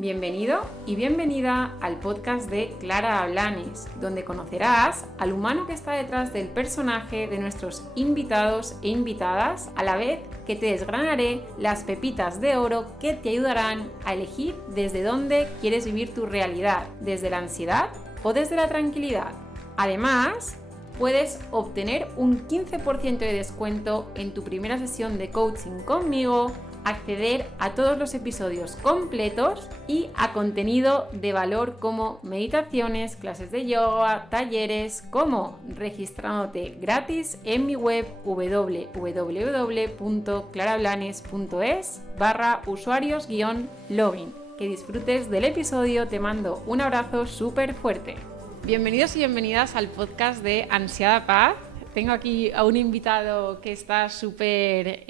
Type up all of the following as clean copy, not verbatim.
Bienvenido y bienvenida al podcast de Clara Blanes, donde conocerás al humano que está detrás del personaje de nuestros invitados e invitadas, a la vez que te desgranaré las pepitas de oro que te ayudarán a elegir desde dónde quieres vivir tu realidad, desde la ansiedad o desde la tranquilidad. Además, puedes obtener un 15% de descuento en tu primera sesión de coaching conmigo, acceder a todos los episodios completos y a contenido de valor como meditaciones, clases de yoga, talleres, como registrándote gratis en mi web www.clarablanes.es/usuarios-login. Que disfrutes del episodio, te mando un abrazo súper fuerte. Bienvenidos y bienvenidas al podcast de Ansiada Paz. Tengo aquí a un invitado que está súper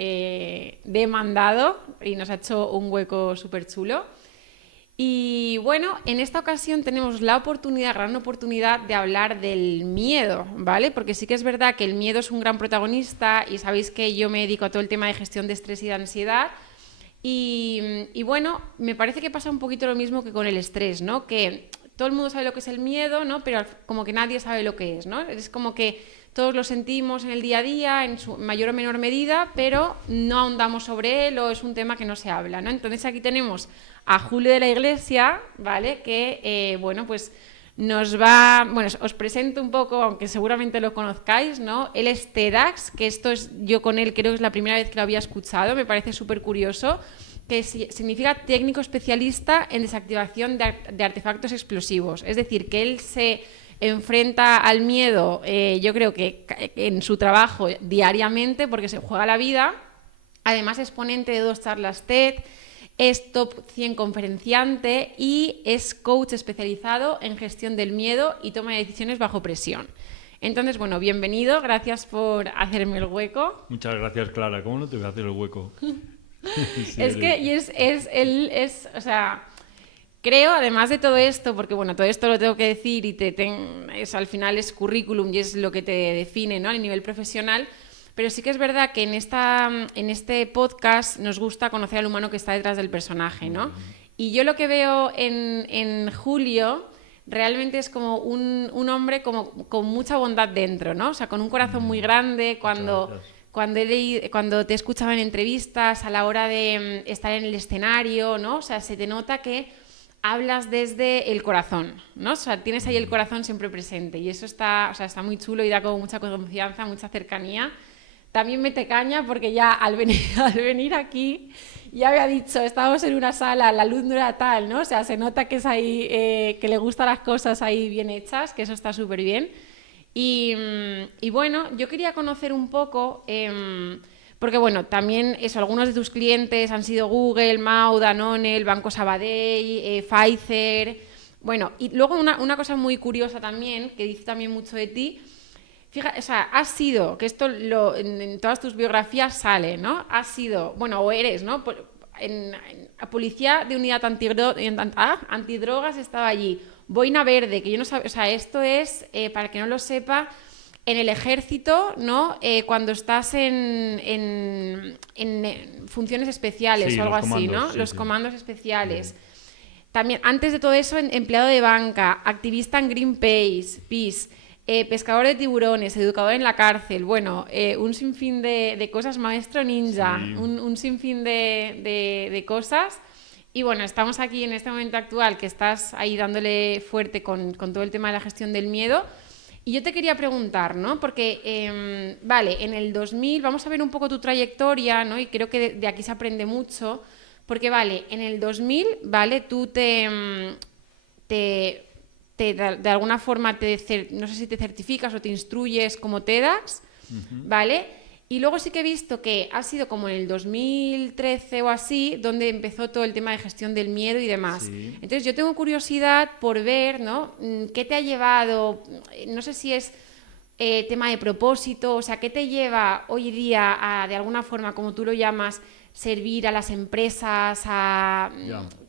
demandado y nos ha hecho un hueco súper chulo. Y bueno, en esta ocasión tenemos la gran oportunidad de hablar del miedo, ¿vale? Porque sí que es verdad que el miedo es un gran protagonista y sabéis que yo me dedico a todo el tema de gestión de estrés y de ansiedad. Y bueno, me parece que pasa un poquito lo mismo que con el estrés, ¿no? Que todo el mundo sabe lo que es el miedo, ¿no? Pero como que nadie sabe lo que es, ¿no? Es como que todos lo sentimos en el día a día, en su mayor o menor medida, pero no ahondamos sobre él o es un tema que no se habla, ¿no? Entonces aquí tenemos a Julio de la Iglesia, ¿vale? Que, pues nos va... Bueno, os presento un poco, aunque seguramente lo conozcáis, ¿no? Él es TEDx, que esto es, yo con él creo que es la primera vez que lo había escuchado, me parece súper curioso, que significa técnico especialista en desactivación de artefactos explosivos. Es decir, que él se enfrenta al miedo, yo creo que en su trabajo diariamente, porque se juega la vida. Además es ponente de 2 charlas TED, es top 100 conferenciante y es coach especializado en gestión del miedo y toma de decisiones bajo presión. Entonces, bueno, bienvenido, gracias por hacerme el hueco. Muchas gracias, Clara. ¿Cómo no te voy a hacer el hueco? Sí, es que o sea, creo, además de todo esto, porque bueno, todo esto lo tengo que decir y al final es currículum y es lo que te define, ¿no? A nivel profesional, pero sí que es verdad que en este podcast nos gusta conocer al humano que está detrás del personaje, ¿no? Y yo lo que veo en Julio realmente es como un hombre con mucha bondad dentro, ¿no? O sea, con un corazón muy grande. Cuando te escuchaba en entrevistas, a la hora de estar en el escenario, ¿no? O sea, se te nota que hablas desde el corazón, ¿no? O sea, tienes ahí el corazón siempre presente y eso está muy chulo y da como mucha confianza, mucha cercanía. También mete caña porque ya al venir aquí ya había dicho, estábamos en una sala, la luz no era tal, ¿no? O sea, se nota que es ahí, que le gustan las cosas ahí bien hechas, que eso está súper bien. Y bueno, yo quería conocer un poco, porque bueno, también eso, algunos de tus clientes han sido Google, Mau, Danone, el Banco Sabadell, Pfizer. Bueno, y luego una cosa muy curiosa también, que dice también mucho de ti. Fíjate, o sea, has sido, que esto en todas tus biografías sale, ¿no? Has sido, bueno, o eres, ¿no? En policía de unidad antidrogas estaba allí. Boina verde, que yo no sabía, o sea, esto es, para el que no lo sepa, en el ejército, ¿no? Cuando estás en funciones especiales, sí, o algo así, ¿no? Sí, los comandos especiales. Sí. También, antes de todo eso, empleado de banca, activista en Greenpeace, pescador de tiburones, educador en la cárcel, bueno, un sinfín de cosas, maestro ninja, sí. un sinfín de cosas. Y bueno, estamos aquí en este momento actual que estás ahí dándole fuerte con todo el tema de la gestión del miedo. Y yo te quería preguntar, ¿no? Porque, vale, en el 2000, vamos a ver un poco tu trayectoria, ¿no? Y creo que de aquí se aprende mucho. Porque, vale, en el 2000, ¿vale? Tú de alguna forma, no sé si te certificas o te instruyes como TEDx, ¿vale? Y luego sí que he visto que ha sido como en el 2013 o así, donde empezó todo el tema de gestión del miedo y demás. Sí. Entonces yo tengo curiosidad por ver, ¿no? ¿Qué te ha llevado? No sé si es tema de propósito, o sea, ¿qué te lleva hoy día a, de alguna forma, como tú lo llamas, servir a las empresas?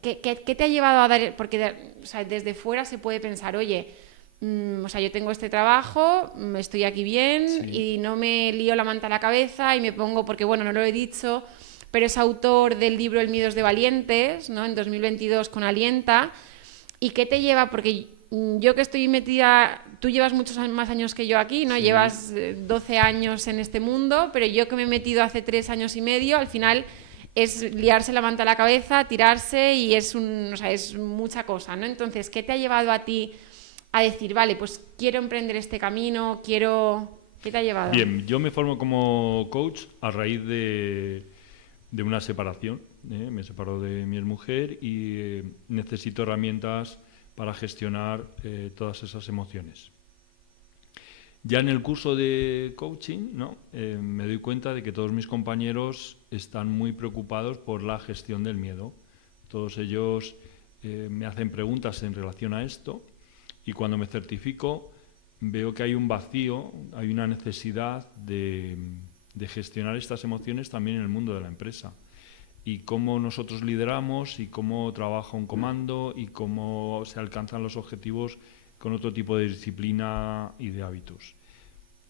¿Qué te ha llevado a dar? Porque o sea, desde fuera se puede pensar, oye, o sea, yo tengo este trabajo, estoy aquí bien, sí, y no me lío la manta a la cabeza y me pongo, porque bueno, no lo he dicho, pero es autor del libro El miedo es de valientes, ¿no? En 2022 con Alienta. ¿Y qué te lleva? Porque yo que estoy metida, tú llevas muchos más años que yo aquí, ¿no? Sí. Llevas 12 años en este mundo, pero yo que me he metido hace 3 años y medio, al final es liarse la manta a la cabeza, tirarse y es mucha cosa, ¿no? Entonces, ¿qué te ha llevado a ti a decir, vale, pues quiero emprender este camino, ¿Qué te ha llevado? Bien, yo me formo como coach a raíz de una separación. Me separó de mi mujer y necesito herramientas para gestionar todas esas emociones. Ya en el curso de coaching, ¿no? Me doy cuenta de que todos mis compañeros están muy preocupados por la gestión del miedo. Todos ellos me hacen preguntas en relación a esto y cuando me certifico veo que hay un vacío, hay una necesidad de gestionar estas emociones también en el mundo de la empresa. Y cómo nosotros lideramos y cómo trabaja un comando y cómo se alcanzan los objetivos con otro tipo de disciplina y de hábitos.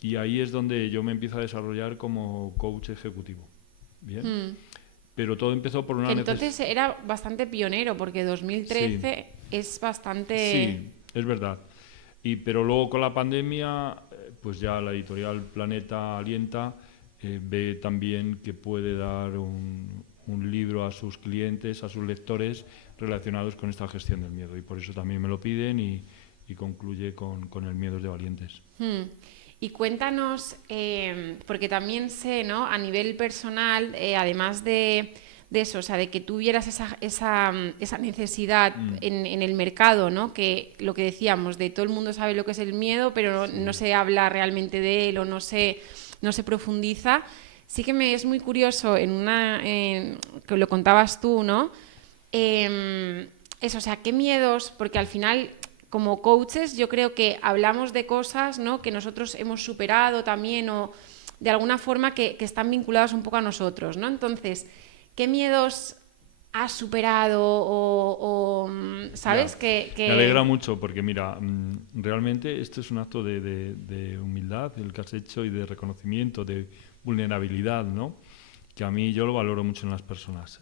Y ahí es donde yo me empiezo a desarrollar como coach ejecutivo. Bien. Pero todo empezó por una necesidad. Entonces era bastante pionero, porque 2013 es bastante... Sí, es verdad. Pero luego con la pandemia, pues ya la editorial Planeta Alienta ve también que puede dar un libro a sus clientes, a sus lectores, relacionados con esta gestión del miedo. Y por eso también me lo piden y concluye con El miedo es de valientes. Y cuéntanos, porque también sé, ¿no? A nivel personal, además de eso, o sea, de que tuvieras esa necesidad en el mercado, ¿no? Que lo que decíamos, de todo el mundo sabe lo que es el miedo, pero no se habla realmente de él o no se profundiza. Sí que me es muy curioso, que lo contabas tú, ¿no? Eso, o sea, ¿qué miedos? Porque al final, como coaches, yo creo que hablamos de cosas, ¿no? Que nosotros hemos superado también o de alguna forma que están vinculadas un poco a nosotros, ¿no? Entonces, ¿qué miedos has superado sabes? Me alegra mucho porque, mira, realmente esto es un acto de humildad, el que has hecho, y de reconocimiento, de vulnerabilidad, ¿no? Que a mí yo lo valoro mucho en las personas.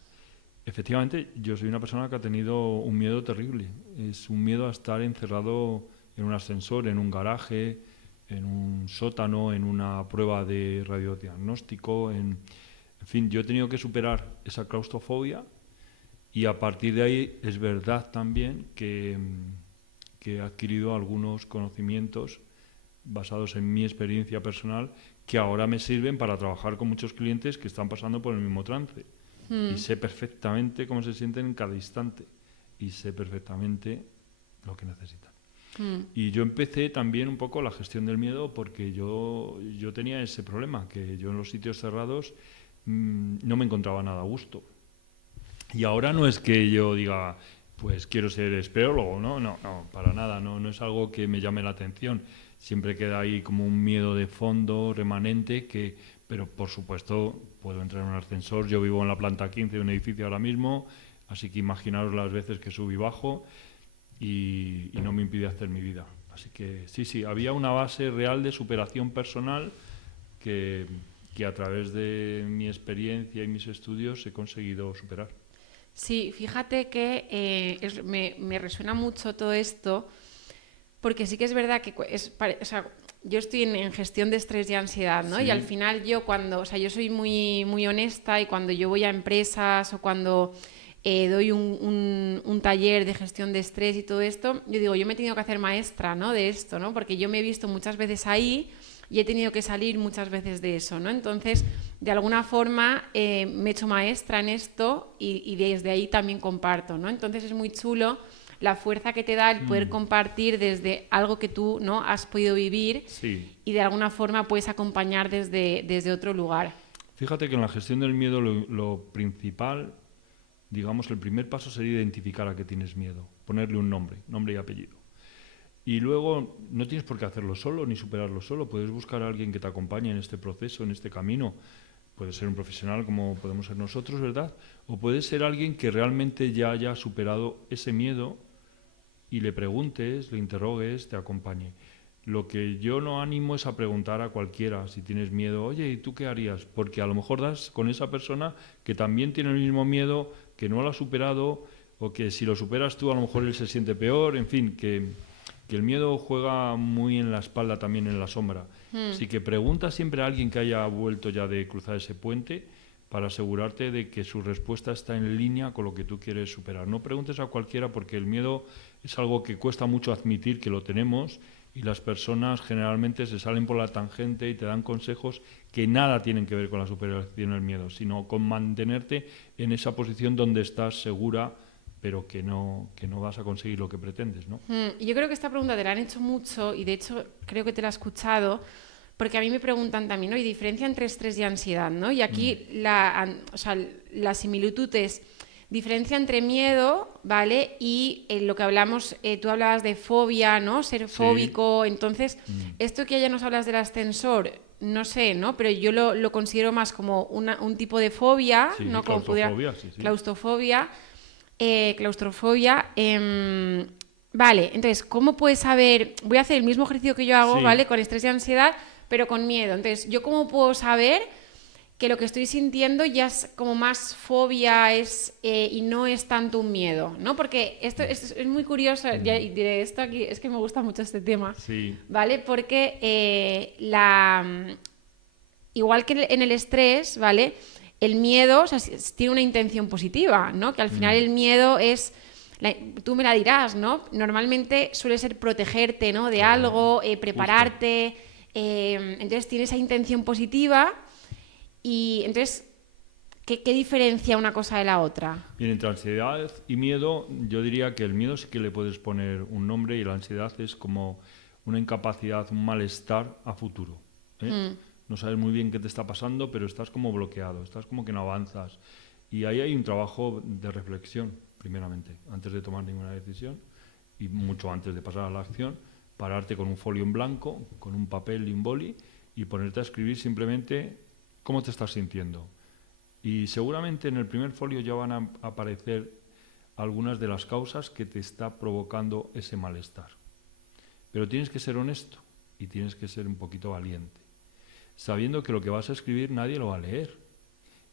Efectivamente, yo soy una persona que ha tenido un miedo terrible. Es un miedo a estar encerrado en un ascensor, en un garaje, en un sótano, en una prueba de radiodiagnóstico. En fin, yo he tenido que superar esa claustrofobia y a partir de ahí es verdad también que he adquirido algunos conocimientos basados en mi experiencia personal que ahora me sirven para trabajar con muchos clientes que están pasando por el mismo trance. Y sé perfectamente cómo se sienten en cada instante y sé perfectamente lo que necesitan. Y yo empecé también un poco la gestión del miedo porque yo tenía ese problema, que yo en los sitios cerrados no me encontraba nada a gusto. Y ahora no es que yo diga, pues quiero ser espeleólogo, no, para nada, no es algo que me llame la atención. Siempre queda ahí como un miedo de fondo remanente pero por supuesto puedo entrar en un ascensor. Yo vivo en la planta 15 de un edificio ahora mismo, así que imaginaros las veces que subo y bajo y no me impide hacer mi vida. Así que sí, había una base real de superación personal que a través de mi experiencia y mis estudios he conseguido superar. Sí, fíjate que me resuena mucho todo esto, porque sí que es verdad que yo estoy en gestión de estrés y ansiedad, ¿no? Sí. Y al final yo yo soy muy, muy honesta, y cuando yo voy a empresas o cuando doy un taller de gestión de estrés y todo esto, yo digo, yo me he tenido que hacer maestra, ¿no? De esto, ¿no? Porque yo me he visto muchas veces ahí y he tenido que salir muchas veces de eso, ¿no? Entonces, de alguna forma me he hecho maestra en esto y desde ahí también comparto, ¿no? Entonces es muy chulo la fuerza que te da el poder compartir desde algo que tú, ¿no? has podido vivir. Sí. Y de alguna forma puedes acompañar desde otro lugar. Fíjate que en la gestión del miedo lo principal, digamos, el primer paso sería identificar a qué tienes miedo, ponerle un nombre y apellido. Y luego no tienes por qué hacerlo solo ni superarlo solo, puedes buscar a alguien que te acompañe en este proceso, en este camino. Puede ser un profesional como podemos ser nosotros, ¿verdad? O puede ser alguien que realmente ya haya superado ese miedo y le preguntes, le interrogues, te acompañe. Lo que yo no animo es a preguntar a cualquiera si tienes miedo, oye, ¿y tú qué harías? Porque a lo mejor das con esa persona que también tiene el mismo miedo, que no lo ha superado, o que si lo superas tú a lo mejor él se siente peor, en fin, que el miedo juega muy en la espalda, también en la sombra. Así que pregunta siempre a alguien que haya vuelto ya de cruzar ese puente para asegurarte de que su respuesta está en línea con lo que tú quieres superar. No preguntes a cualquiera porque el miedo es algo que cuesta mucho admitir que lo tenemos y las personas generalmente se salen por la tangente y te dan consejos que nada tienen que ver con la superación del miedo, sino con mantenerte en esa posición donde estás segura pero que no vas a conseguir lo que pretendes, ¿no? Yo creo que esta pregunta te la han hecho mucho y de hecho creo que te la he escuchado porque a mí me preguntan también, ¿no? Y diferencia entre estrés y ansiedad, ¿no? Y aquí la similitud es diferencia entre miedo, ¿vale? Y lo que hablamos, tú hablabas de fobia, ¿no? Ser fóbico, entonces esto que ya nos hablas del ascensor, no sé, ¿no? Pero yo lo considero más como un tipo de fobia, Sí, ¿no? Como claustrofobia, claustrofobia. Claustrofobia. Vale, entonces, ¿cómo puedes saber? Voy a hacer el mismo ejercicio que yo hago, ¿vale? Con estrés y ansiedad, pero con miedo. Entonces, ¿yo cómo puedo saber que lo que estoy sintiendo ya es como más fobia y no es tanto un miedo, ¿no? Porque esto es muy curioso, y de esto aquí es que me gusta mucho este tema, ¿vale? Porque igual que en el estrés, ¿vale? El miedo, o sea, tiene una intención positiva, ¿no? Que al final el miedo es, tú me la dirás, ¿no? Normalmente suele ser protegerte, ¿no? De algo, prepararte, entonces tiene esa intención positiva y entonces, ¿qué diferencia una cosa de la otra? Bien, entre ansiedad y miedo, yo diría que el miedo sí que le puedes poner un nombre y la ansiedad es como una incapacidad, un malestar a futuro, ¿eh? No sabes muy bien qué te está pasando, pero estás como bloqueado, estás como que no avanzas. Y ahí hay un trabajo de reflexión, primeramente, antes de tomar ninguna decisión y mucho antes de pasar a la acción, pararte con un folio en blanco, con un papel y un boli y ponerte a escribir simplemente cómo te estás sintiendo. Y seguramente en el primer folio ya van a aparecer algunas de las causas que te está provocando ese malestar. Pero tienes que ser honesto y tienes que ser un poquito valiente, sabiendo que lo que vas a escribir nadie lo va a leer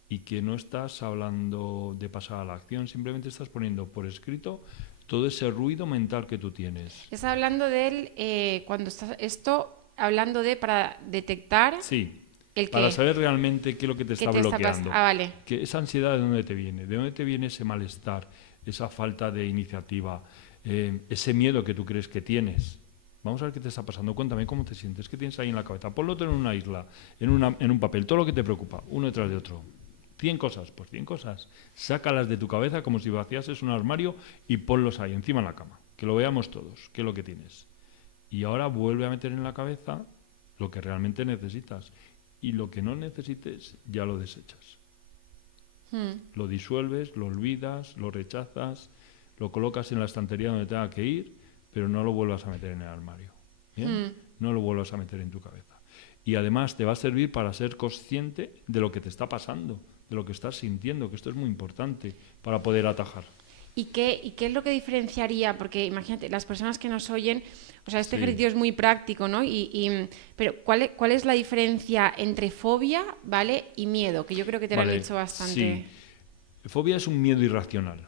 y que no estás hablando de pasar a la acción, simplemente estás poniendo por escrito todo ese ruido mental que tú tienes. Estás hablando de él, cuando estás hablando de para detectar... Sí. ¿El para qué? saber realmente qué es lo que te está bloqueando. Vale. Que esa ansiedad, ¿de dónde te viene? ¿De dónde te viene ese malestar, esa falta de iniciativa, ese miedo que tú crees que tienes? Vamos a ver qué te está pasando. Cuéntame cómo te sientes, qué tienes ahí en la cabeza. Ponlo todo en una isla, en un papel, todo lo que te preocupa, uno detrás de otro. 100 cosas, pues 100 cosas. Sácalas de tu cabeza como si vaciases un armario y ponlos ahí, encima en la cama. Que lo veamos todos, qué es lo que tienes. Y ahora vuelve a meter en la cabeza lo que realmente necesitas. Y lo que no necesites, ya lo desechas. Lo disuelves, lo olvidas, lo rechazas, lo colocas en la estantería donde tenga que ir, pero no lo vuelvas a meter en el armario. ¿Bien? No lo vuelvas a meter en tu cabeza. Y además te va a servir para ser consciente de lo que te está pasando, de lo que estás sintiendo, que esto es muy importante para poder atajar. ¿Y qué es lo que diferenciaría? Porque imagínate, las personas que nos oyen, o sea, este ejercicio es muy práctico, ¿no? Pero ¿cuál es la diferencia entre fobia, ¿vale? Y miedo? Que yo creo que te lo han dicho bastante. Sí. Fobia es un miedo irracional.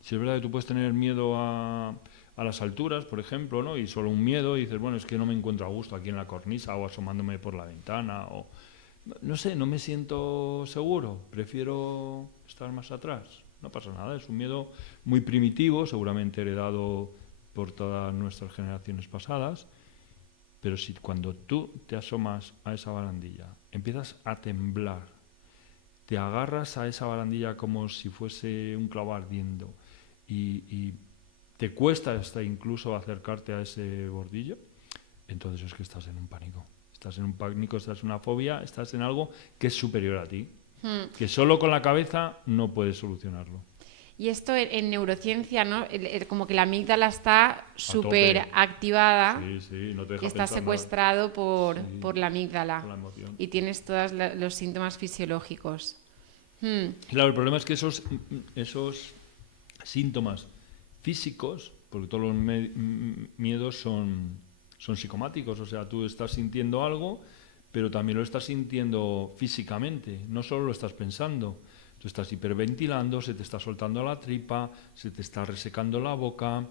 Si es verdad que tú puedes tener miedo a las alturas, por ejemplo, ¿no? Y solo un miedo y dices, bueno, es que no me encuentro a gusto aquí en la cornisa o asomándome por la ventana o... No sé, no me siento seguro, prefiero estar más atrás. No pasa nada, es un miedo muy primitivo, seguramente heredado por todas nuestras generaciones pasadas, pero si cuando tú te asomas a esa barandilla, empiezas a temblar, te agarras a esa barandilla como si fuese un clavo ardiendo y te cuesta hasta incluso acercarte a ese bordillo, entonces es que estás en un pánico. Estás en un pánico, estás en una fobia, estás en algo que es superior a ti. Que solo con la cabeza no puedes solucionarlo. Y esto en neurociencia, ¿no? Como que la amígdala está súper activada no te deja y está secuestrado por la amígdala. Por la emoción. Y tienes todos los síntomas fisiológicos. Claro, el problema es que esos síntomas físicos, porque todos los miedos son son psicomáticos, o sea, tú estás sintiendo algo, pero también lo estás sintiendo físicamente, no solo lo estás pensando. Tú estás hiperventilando, se te está soltando la tripa, se te está resecando la boca,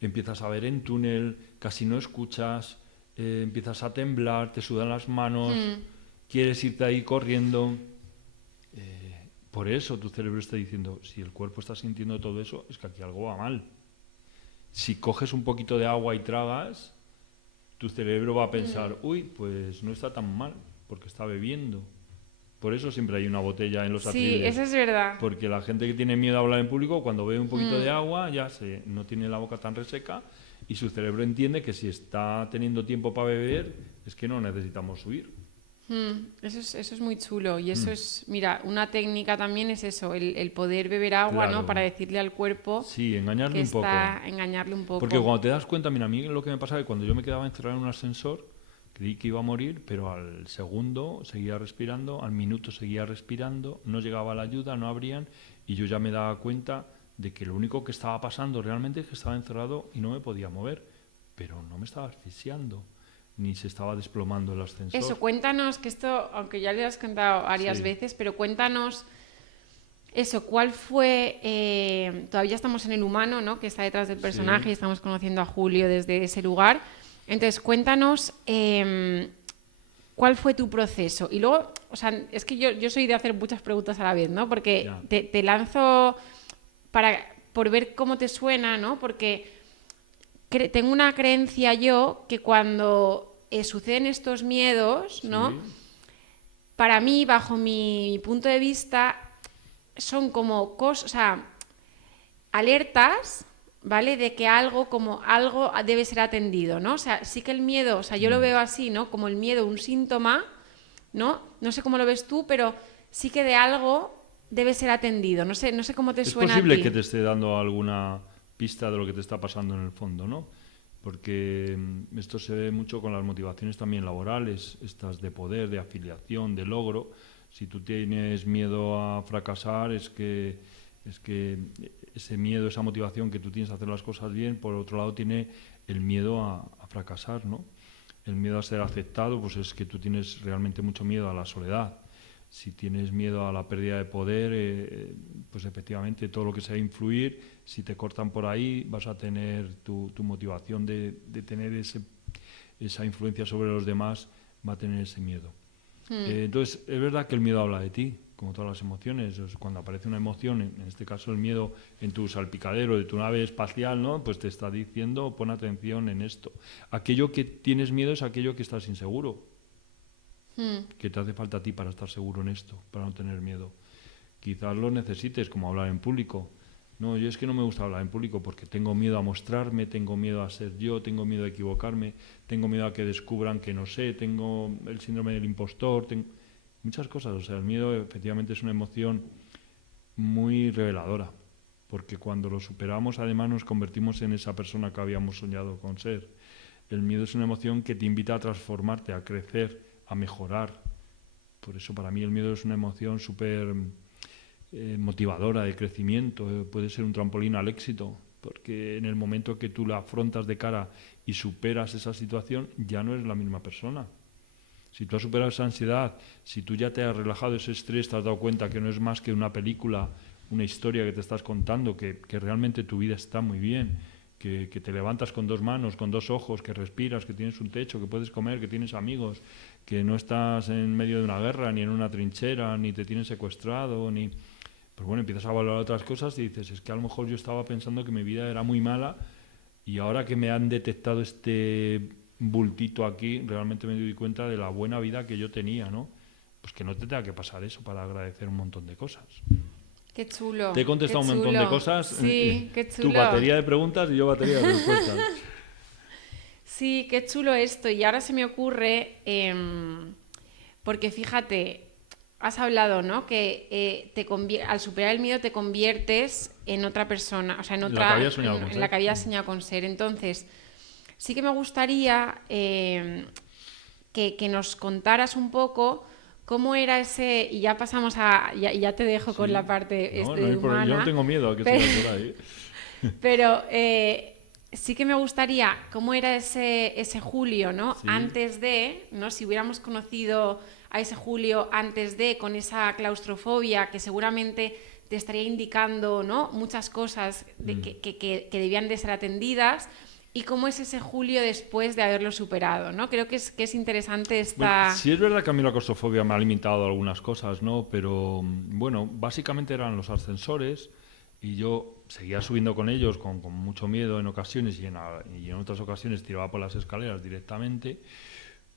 empiezas a ver en túnel, casi no escuchas, empiezas a temblar, te sudan las manos, quieres irte ahí corriendo. Por eso tu cerebro está diciendo, si el cuerpo está sintiendo todo eso, es que aquí algo va mal. Si coges un poquito de agua y tragas, tu cerebro va a pensar, uy, pues no está tan mal, porque está bebiendo. Por eso siempre hay una botella en los atriles. Sí, eso es verdad. Porque la gente que tiene miedo a hablar en público, cuando bebe un poquito de agua, ya no tiene la boca tan reseca y su cerebro entiende que si está teniendo tiempo para beber, es que no necesitamos huir. Eso es muy chulo. Y eso es, mira, una técnica también es eso, el poder beber agua, Claro. ¿no? Para decirle al cuerpo Sí, engañarle que un poco. engañarle un poco. Porque cuando te das cuenta, mira, a mí lo que me pasaba es que cuando yo me quedaba encerrado en un ascensor, creí que iba a morir, pero al segundo seguía respirando, al minuto seguía respirando, no llegaba la ayuda, no abrían, y yo ya me daba cuenta de que lo único que estaba pasando realmente es que estaba encerrado y no me podía mover, pero no me estaba asfixiando, ni se estaba desplomando el ascensor. Eso, cuéntanos, que esto, aunque ya le has contado varias veces, pero cuéntanos eso, ¿cuál fue? Todavía estamos en el humano, ¿no? Que está detrás del personaje y estamos conociendo a Julio desde ese lugar. Entonces, cuéntanos cuál fue tu proceso. Y luego, o sea, es que yo soy de hacer muchas preguntas a la vez, ¿no? Porque te lanzo por ver cómo te suena, ¿no? Porque tengo una creencia yo que cuando suceden estos miedos, ¿no? Para mí, bajo mi punto de vista, son como cosas, o sea, alertas, ¿vale? De que algo debe ser atendido, ¿no? O sea, sí que el miedo, o sea, yo lo veo así, ¿no? Como el miedo, un síntoma, ¿no? No sé cómo lo ves tú, pero sí que de algo debe ser atendido. No sé cómo te suena a ti. Es posible que te esté dando alguna pista de lo que te está pasando en el fondo, ¿no? Porque esto se ve mucho con las motivaciones también laborales, estas de poder, de afiliación, de logro. Si tú tienes miedo a fracasar, es que ese miedo, esa motivación que tú tienes a hacer las cosas bien, por otro lado tiene el miedo a fracasar, ¿no? El miedo a ser aceptado, pues es que tú tienes realmente mucho miedo a la soledad. Si tienes miedo a la pérdida de poder, pues efectivamente todo lo que sea influir, si te cortan por ahí, vas a tener tu motivación de tener esa influencia sobre los demás, va a tener ese miedo. Entonces, es verdad que el miedo habla de ti, como todas las emociones. Cuando aparece una emoción, en este caso el miedo en tu salpicadero de tu nave espacial, ¿no? Pues te está diciendo, pon atención en esto. Aquello que tienes miedo es aquello que estás inseguro. Que te hace falta a ti para estar seguro en esto, para no tener miedo. Quizás lo necesites, como hablar en público. No, yo es que no me gusta hablar en público porque tengo miedo a mostrarme, tengo miedo a ser yo, tengo miedo a equivocarme, tengo miedo a que descubran que no sé, tengo el síndrome del impostor, tengo muchas cosas. O sea, el miedo efectivamente es una emoción muy reveladora, porque cuando lo superamos además nos convertimos en esa persona que habíamos soñado con ser. El miedo es una emoción que te invita a transformarte, a crecer, a mejorar. Por eso para mí el miedo es una emoción súper motivadora de crecimiento, puede ser un trampolín al éxito, porque en el momento que tú la afrontas de cara y superas esa situación, ya no eres la misma persona. Si tú has superado esa ansiedad, si tú ya te has relajado ese estrés, te has dado cuenta que no es más que una película, una historia que te estás contando, que realmente tu vida está muy bien, que te levantas con 2 manos, con 2 ojos, que respiras, que tienes un techo, que puedes comer, que tienes amigos, que no estás en medio de una guerra, ni en una trinchera, ni te tienen secuestrado, ni... Pues bueno, empiezas a valorar otras cosas y dices, es que a lo mejor yo estaba pensando que mi vida era muy mala y ahora que me han detectado este bultito aquí, realmente me doy cuenta de la buena vida que yo tenía, ¿no? Pues que no te tenga que pasar eso para agradecer un montón de cosas. Qué chulo. Te he contestado un montón de cosas. Sí, qué chulo. Tu batería de preguntas y yo batería de respuestas. Sí, qué chulo esto. Y ahora se me ocurre, porque fíjate, has hablado, ¿no? Que al superar el miedo te conviertes en otra persona, o sea, en otra, en la que habías soñado con ser. Entonces, sí que me gustaría que nos contaras un poco cómo era ese, y ya pasamos a, ya te dejo con la parte humana. Yo no tengo miedo a que se vaya por ahí. Pero sí que me gustaría, ¿cómo era ese Julio, ¿no? Sí. Antes de, ¿no? Si hubiéramos conocido a ese Julio antes de, con esa claustrofobia que seguramente te estaría indicando, ¿no? Muchas cosas que debían de ser atendidas. ¿Y cómo es ese Julio después de haberlo superado, ¿no? Creo que es interesante Bueno, esta... sí es verdad que a mí la claustrofobia me ha limitado algunas cosas, ¿no? Pero bueno, básicamente eran los ascensores y yo seguía subiendo con ellos con mucho miedo en ocasiones y en otras ocasiones tiraba por las escaleras directamente.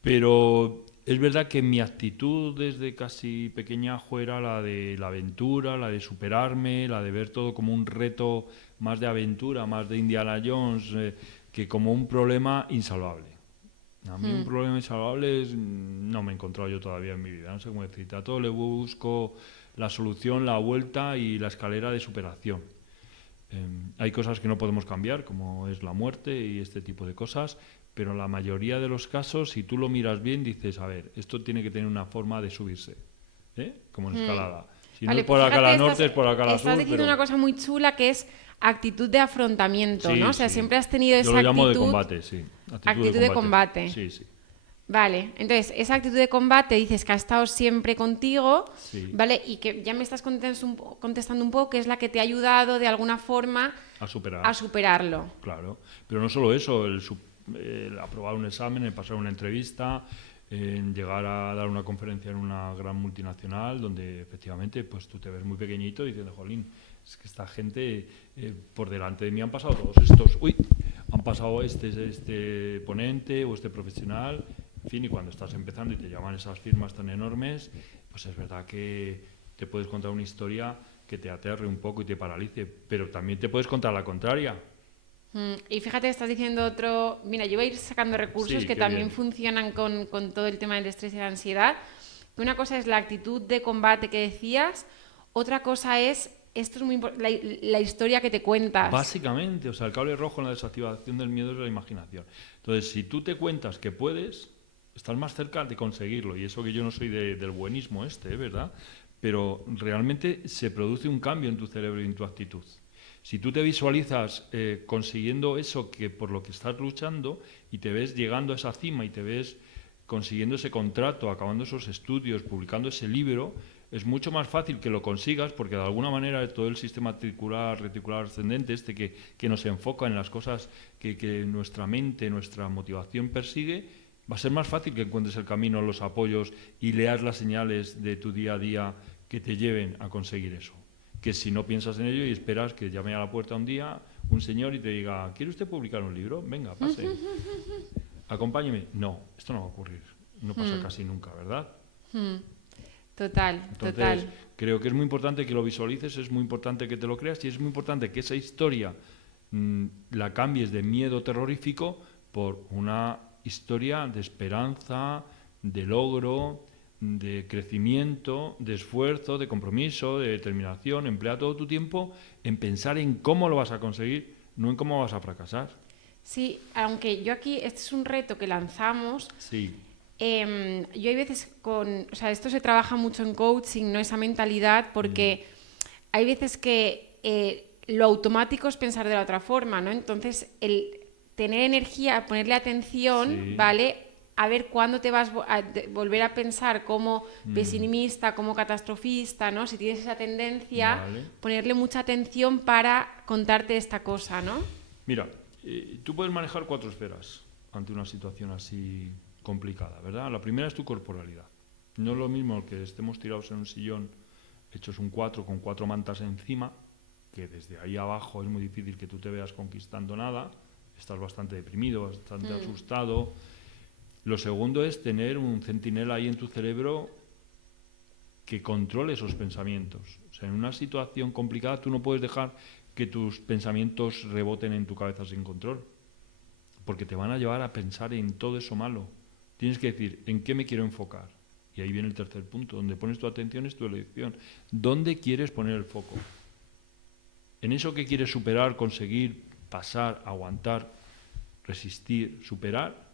Pero es verdad que mi actitud desde casi pequeñajo era la de la aventura, la de superarme, la de ver todo como un reto más de aventura, más de Indiana Jones, que como un problema insalvable. A mí un problema insalvable no me he encontrado yo todavía en mi vida, no sé cómo decirte. A todo le busco la solución, la vuelta y la escalera de superación. Hay cosas que no podemos cambiar, como es la muerte y este tipo de cosas, pero en la mayoría de los casos, si tú lo miras bien, dices, a ver, esto tiene que tener una forma de subirse, ¿eh? Como en escalada. Si no Vale, es pues por acá a fíjate, la norte, es por acá a la estás sur, diciendo una pero cosa muy chula que es actitud de afrontamiento, ¿no? sí, O sea, sí. siempre has tenido Yo esa lo llamo de actitud, combate, sí. actitud de combate. Sí, sí. Vale, entonces esa actitud de combate dices que ha estado siempre contigo, Sí, ¿vale? Y que ya me estás contestando un poco que es la que te ha ayudado de alguna forma a superar. a superarlo. Claro, pero no solo eso, el aprobar un examen, el pasar una entrevista, en llegar a dar una conferencia en una gran multinacional donde efectivamente pues tú te ves muy pequeñito diciendo, jolín, es que esta gente por delante de mí han pasado todos estos, han pasado este ponente o este profesional, en fin, y cuando estás empezando y te llaman esas firmas tan enormes, pues es verdad que te puedes contar una historia que te aterre un poco y te paralice, pero también te puedes contar la contraria. Y fíjate, estás diciendo otro... Mira, yo voy a ir sacando recursos Sí, que qué también bien. funcionan con todo el tema del estrés y la ansiedad. Una cosa es la actitud de combate que decías, otra cosa es, esto es muy la historia que te cuentas. Básicamente, o sea, el cable rojo en la desactivación del miedo es la imaginación. Entonces, si tú te cuentas que puedes, estás más cerca de conseguirlo. Y eso que yo no soy del buenismo ¿verdad? Pero realmente se produce un cambio en tu cerebro y en tu actitud. Si tú te visualizas consiguiendo eso que por lo que estás luchando y te ves llegando a esa cima y te ves consiguiendo ese contrato, acabando esos estudios, publicando ese libro, es mucho más fácil que lo consigas porque de alguna manera todo el sistema reticular ascendente, que nos enfoca en las cosas que nuestra mente, nuestra motivación persigue, va a ser más fácil que encuentres el camino, los apoyos y leas las señales de tu día a día que te lleven a conseguir eso. Que si no piensas en ello y esperas que llame a la puerta un día un señor y te diga, ¿quiere usted publicar un libro? Venga, pase. Acompáñeme. No, esto no va a ocurrir. No pasa casi nunca, ¿verdad? Total, total. Entonces, creo que es muy importante que lo visualices, es muy importante que te lo creas y es muy importante que esa historia la cambies de miedo terrorífico por una historia de esperanza, de logro, de crecimiento, de esfuerzo, de compromiso, de determinación. Emplea todo tu tiempo en pensar en cómo lo vas a conseguir, no en cómo vas a fracasar. Sí, aunque yo aquí, este es un reto que lanzamos. Sí. Yo hay veces o sea, esto se trabaja mucho en coaching, ¿no? Esa mentalidad, porque hay veces que lo automático es pensar de la otra forma, ¿no? Entonces, el tener energía, ponerle atención, Sí. ¿vale? A ver cuándo te vas a volver a pensar como pesimista, como catastrofista, ¿no? Si tienes esa tendencia, Vale. ponerle mucha atención para contarte esta cosa, ¿no? Mira, tú puedes manejar 4 esferas ante una situación así complicada, ¿verdad? La primera es tu corporalidad. No es lo mismo que estemos tirados en un sillón hechos un 4 con 4 mantas encima, que desde ahí abajo es muy difícil que tú te veas conquistando nada, estás bastante deprimido, bastante asustado. Lo segundo es tener un centinela ahí en tu cerebro que controle esos pensamientos. O sea, en una situación complicada tú no puedes dejar que tus pensamientos reboten en tu cabeza sin control, porque te van a llevar a pensar en todo eso malo. Tienes que decir, ¿en qué me quiero enfocar? Y ahí viene el tercer punto, donde pones tu atención es tu elección. ¿Dónde quieres poner el foco? ¿En eso que quieres superar, conseguir, pasar, aguantar, resistir, superar?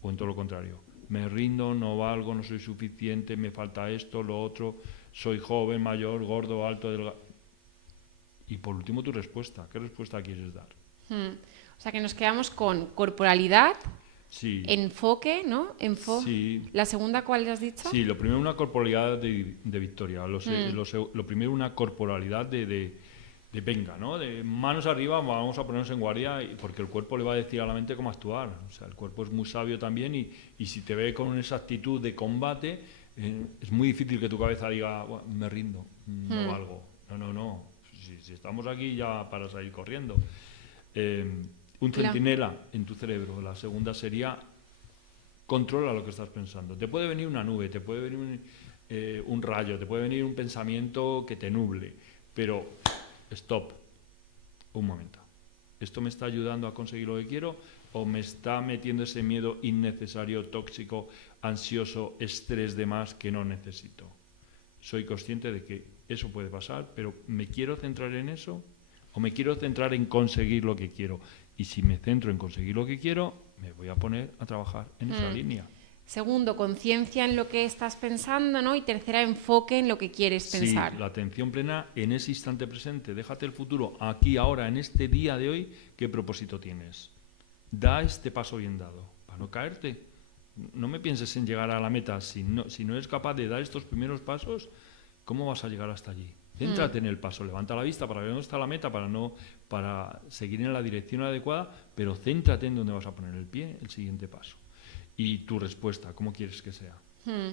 ¿O en todo lo contrario? Me rindo, no valgo, no soy suficiente, me falta esto, lo otro, soy joven, mayor, gordo, alto, delgado. Y por último tu respuesta. ¿Qué respuesta quieres dar? O sea, que nos quedamos con corporalidad, Sí. enfoque, ¿no? Sí. ¿La segunda cuál has dicho? Sí, lo primero una corporalidad de victoria. Lo primero una corporalidad de venga, ¿no? De manos arriba, vamos a ponernos en guardia, porque el cuerpo le va a decir a la mente cómo actuar. O sea, el cuerpo es muy sabio también y si te ve con esa actitud de combate, es muy difícil que tu cabeza diga, "Buah, me rindo, no valgo". No. Si estamos aquí ya para salir corriendo. Un centinela en tu cerebro. La segunda sería controla lo que estás pensando. Te puede venir una nube, te puede venir un rayo, te puede venir un pensamiento que te nuble, pero stop, un momento. ¿Esto me está ayudando a conseguir lo que quiero o me está metiendo ese miedo innecesario, tóxico, ansioso, estrés de más que no necesito? Soy consciente de que eso puede pasar, pero ¿me quiero centrar en eso o me quiero centrar en conseguir lo que quiero? Y si me centro en conseguir lo que quiero, me voy a poner a trabajar en esa línea. Segundo, conciencia en lo que estás pensando, ¿no? Y tercera, enfoque en lo que quieres pensar. Sí, la atención plena en ese instante presente. Déjate el futuro aquí, ahora, en este día de hoy. ¿Qué propósito tienes? Da este paso bien dado, para no caerte. No me pienses en llegar a la meta. Si no eres capaz de dar estos primeros pasos, ¿cómo vas a llegar hasta allí? Céntrate en el paso, levanta la vista para ver dónde está la meta, para seguir en la dirección adecuada, pero céntrate en dónde vas a poner el pie, el siguiente paso. Y tu respuesta, ¿cómo quieres que sea?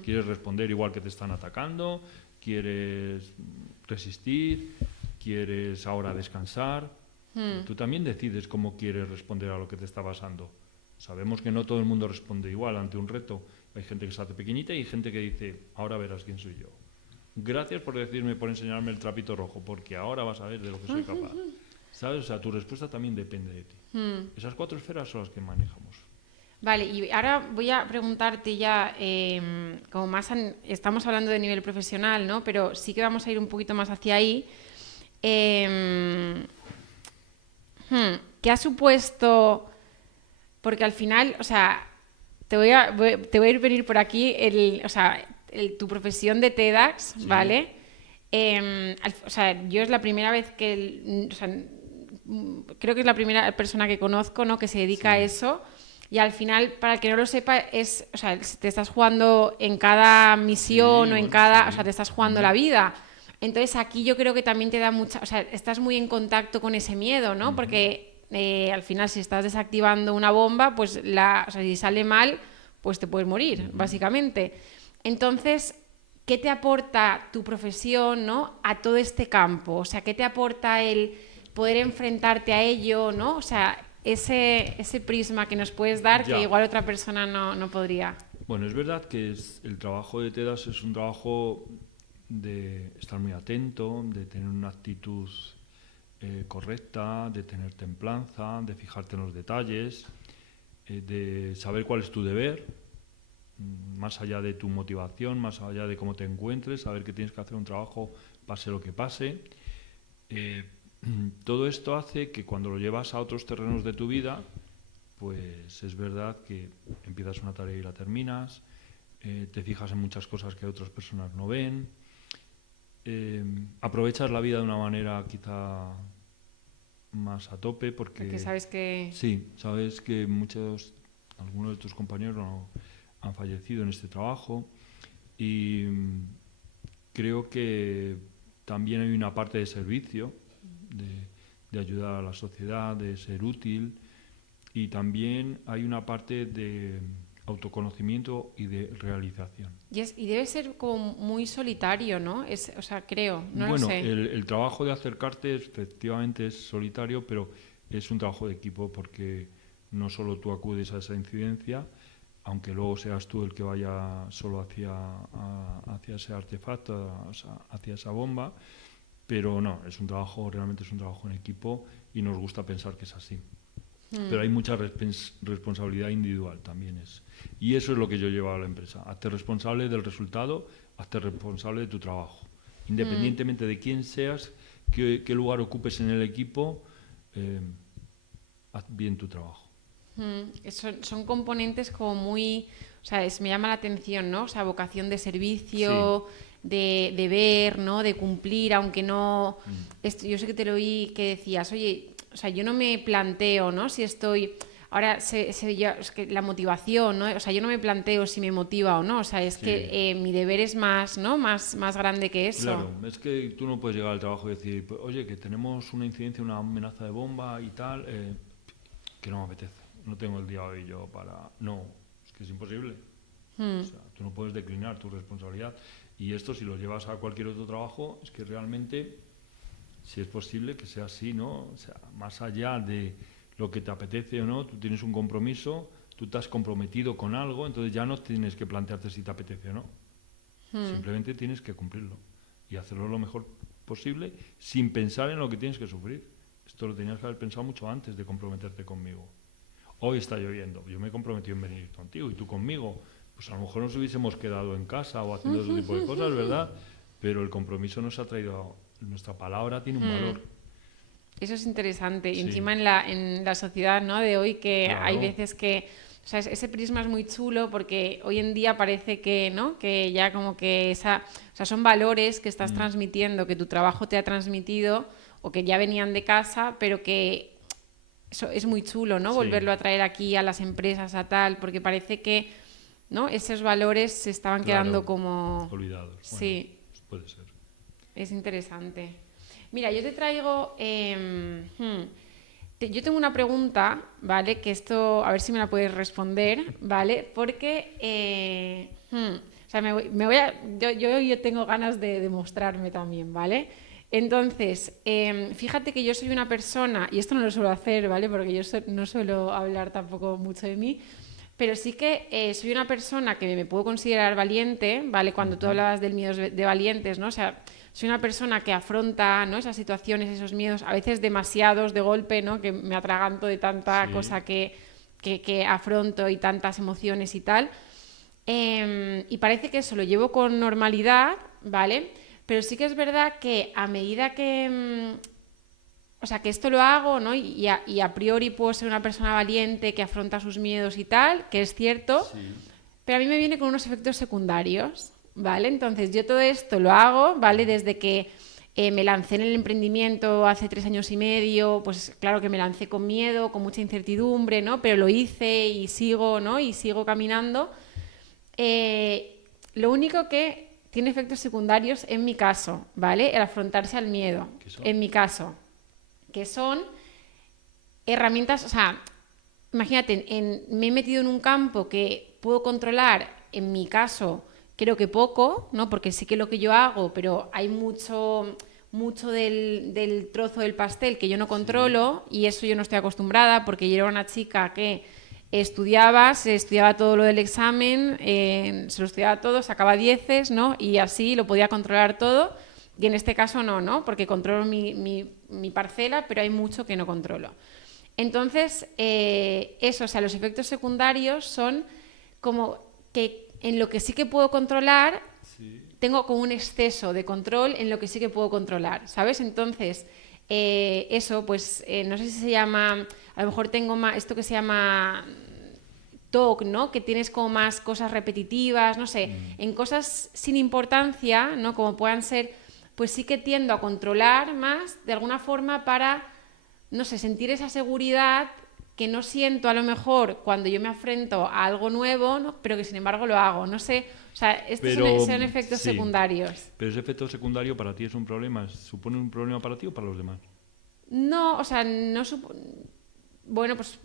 ¿Quieres responder igual que te están atacando? ¿Quieres resistir? ¿Quieres ahora descansar? Tú también decides cómo quieres responder a lo que te está pasando. Sabemos que no todo el mundo responde igual ante un reto. Hay gente que se hace pequeñita y hay gente que dice, ahora verás quién soy yo. Gracias por enseñarme el trapito rojo, porque ahora vas a ver de lo que soy capaz. ¿Sabes? O sea, tu respuesta también depende de ti. Esas 4 esferas son las que manejamos. Vale, y ahora voy a preguntarte ya, como estamos hablando de nivel profesional, ¿no? Pero sí que vamos a ir un poquito más hacia ahí. ¿Qué ha supuesto? Porque al final, o sea, te voy a venir por aquí, tu profesión de TEDx, sí. ¿Vale? O sea, yo es la primera vez que, creo que es la primera persona que conozco, ¿no? Que se dedica a eso. Y al final, para el que no lo sepa, o sea, te estás jugando en cada misión o en cada, o sea, te estás jugando la vida. Entonces aquí yo creo que también te da mucha, o sea, estás muy en contacto con ese miedo, ¿no? Porque al final si estás desactivando una bomba, pues o sea, si sale mal, pues te puedes morir, básicamente. Entonces, ¿qué te aporta tu profesión, ¿no? A todo este campo? O sea, ¿qué te aporta el poder enfrentarte a ello, ¿no? O sea, ese prisma que nos puedes dar que igual otra persona no podría. Bueno, es verdad que el trabajo de TEDx es un trabajo de estar muy atento, de tener una actitud correcta, de tener templanza, de fijarte en los detalles, de saber cuál es tu deber, más allá de tu motivación, más allá de cómo te encuentres, saber que tienes que hacer un trabajo pase lo que pase. Todo esto hace que cuando lo llevas a otros terrenos de tu vida, pues es verdad que empiezas una tarea y la terminas, te fijas en muchas cosas que otras personas no ven, aprovechas la vida de una manera quizá más a tope porque sabes que... Sí, sabes que algunos de tus compañeros han fallecido en este trabajo y creo que también hay una parte de servicio, de ayudar a la sociedad, de ser útil, y también hay una parte de autoconocimiento y de realización. Y debe ser como muy solitario, ¿no? O sea, creo, no bueno, lo sé. El trabajo de acercarte efectivamente es solitario, pero es un trabajo de equipo porque no solo tú acudes a esa incidencia, aunque luego seas tú el que vaya solo hacia ese artefacto, hacia esa bomba, pero no, realmente es un trabajo en equipo y nos gusta pensar que es así. Pero hay mucha responsabilidad individual también. Y eso es lo que yo llevo a la empresa. Hazte responsable del resultado, hazte responsable de tu trabajo. Independientemente de quién seas, qué lugar ocupes en el equipo, haz bien tu trabajo. Son componentes como muy... O sea, me llama la atención, ¿no? O sea, vocación de servicio... Sí. De ver, ¿no? De cumplir, aunque no... Yo sé que te lo oí que decías, oye, o sea, yo no me planteo, ¿no? Si estoy... Ahora, es que la motivación, ¿no? O sea, yo no me planteo si me motiva o no. O sea, es que mi deber es más, ¿no? Más grande que eso. Claro, es que tú no puedes llegar al trabajo y decir, pues, oye, que tenemos una incidencia, una amenaza de bomba y tal, que no me apetece. No tengo el día hoy yo para... No, es que es imposible. O sea, tú no puedes declinar tu responsabilidad. Y esto, si lo llevas a cualquier otro trabajo, es que realmente, si es posible, que sea así, ¿no? O sea, más allá de lo que te apetece o no, tú tienes un compromiso, tú te has comprometido con algo, entonces ya no tienes que plantearte si te apetece o no. Simplemente tienes que cumplirlo y hacerlo lo mejor posible sin pensar en lo que tienes que sufrir. Esto lo tenías que haber pensado mucho antes de comprometerte conmigo. Hoy está lloviendo, yo me he comprometido en venir contigo y tú conmigo. Pues a lo mejor nos hubiésemos quedado en casa o haciendo ese tipo de cosas, ¿verdad? Pero el compromiso nos ha traído, nuestra palabra tiene un valor. Eso es interesante. Y Sí. encima en la sociedad, ¿no? De hoy, que Claro. hay veces que... O sea, ese prisma es muy chulo porque hoy en día parece que, ¿no? Que ya como que o sea, son valores que estás transmitiendo, que tu trabajo te ha transmitido o que ya venían de casa, pero que eso es muy chulo, ¿no? Sí. Volverlo a traer aquí a las empresas, a tal, porque parece que, ¿no? Esos valores se estaban quedando como... olvidados. Sí. Bueno, puede ser. Es interesante. Mira, yo te traigo... yo tengo una pregunta, ¿vale? Que esto, a ver si me la puedes responder, ¿vale? Porque, o sea, yo tengo ganas de demostrarme también, ¿vale? Entonces, fíjate que yo soy una persona, y esto no lo suelo hacer, ¿vale? Porque yo no suelo hablar tampoco mucho de mí, pero sí que soy una persona que me puedo considerar valiente, ¿vale? Cuando tú hablabas del miedo de valientes, ¿no? O sea, soy una persona que afronta, ¿no? Esas situaciones, esos miedos, a veces demasiados de golpe, ¿no? Que me atraganto de tanta cosa que afronto y tantas emociones y tal. Y parece que eso lo llevo con normalidad, ¿vale? Pero sí que es verdad que a medida que... o sea, que esto lo hago, ¿no? Y a priori puedo ser una persona valiente que afronta sus miedos y tal, que es cierto, pero a mí me viene con unos efectos secundarios, ¿vale? Entonces yo todo esto lo hago, ¿vale? Desde que me lancé en el emprendimiento hace 3 años y medio, pues claro que me lancé con miedo, con mucha incertidumbre, ¿no? Pero lo hice y sigo, ¿no? Y sigo caminando. Lo único que tiene efectos secundarios en mi caso, ¿vale? El afrontarse al miedo, en mi caso, que son herramientas, o sea, imagínate, me he metido en un campo que puedo controlar, en mi caso, creo que poco, ¿no? Porque sí que lo que yo hago, pero hay mucho del trozo del pastel que yo no controlo y eso yo no estoy acostumbrada porque yo era una chica que se estudiaba todo lo del examen, se lo estudiaba todo, sacaba 10, ¿no? Y así lo podía controlar todo. Y en este caso no, porque controlo mi parcela, pero hay mucho que no controlo. Entonces, eso, o sea, los efectos secundarios son como que en lo que sí que puedo controlar, tengo como un exceso de control en lo que sí que puedo controlar, ¿sabes? Entonces, eso, pues, no sé si se llama, a lo mejor tengo más, esto que se llama TOC, ¿no? Que tienes como más cosas repetitivas, no sé, en cosas sin importancia, ¿no? Como puedan ser, pues sí que tiendo a controlar más de alguna forma para, no sé, sentir esa seguridad que no siento a lo mejor cuando yo me enfrento a algo nuevo, ¿no? Pero que sin embargo lo hago, no sé, o sea, estos son efectos secundarios. Pero ese efecto secundario para ti es un problema, ¿supone un problema para ti o para los demás? No, o sea, no bueno, pues...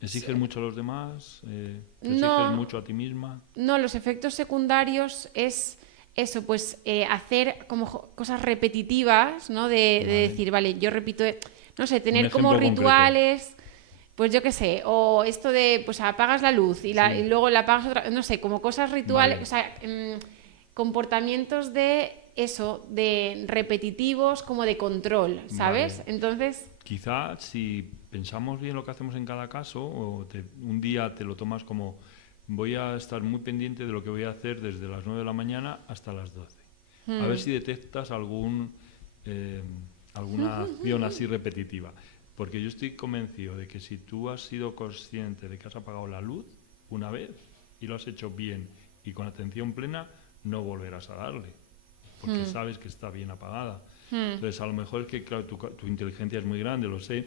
¿Exiges mucho a los demás? ¿Te no, exiges mucho a ti misma? No, los efectos secundarios es eso, pues hacer como cosas repetitivas, ¿no? De decir, vale, yo repito, no sé, tener como rituales, concreto. Pues yo qué sé, o esto de, pues apagas la luz y luego la apagas otra, no sé, como cosas rituales, o sea, comportamientos de eso, de repetitivos, como de control, ¿sabes? Entonces... Quizá si pensamos bien lo que hacemos en cada caso, un día te lo tomas como voy a estar muy pendiente de lo que voy a hacer desde las 9 de la mañana hasta las 12. A ver si detectas alguna acción así repetitiva. Porque yo estoy convencido de que si tú has sido consciente de que has apagado la luz una vez y lo has hecho bien y con atención plena, no volverás a darle. Porque sabes que está bien apagada. Entonces, a lo mejor es que, claro, tu inteligencia es muy grande, lo sé,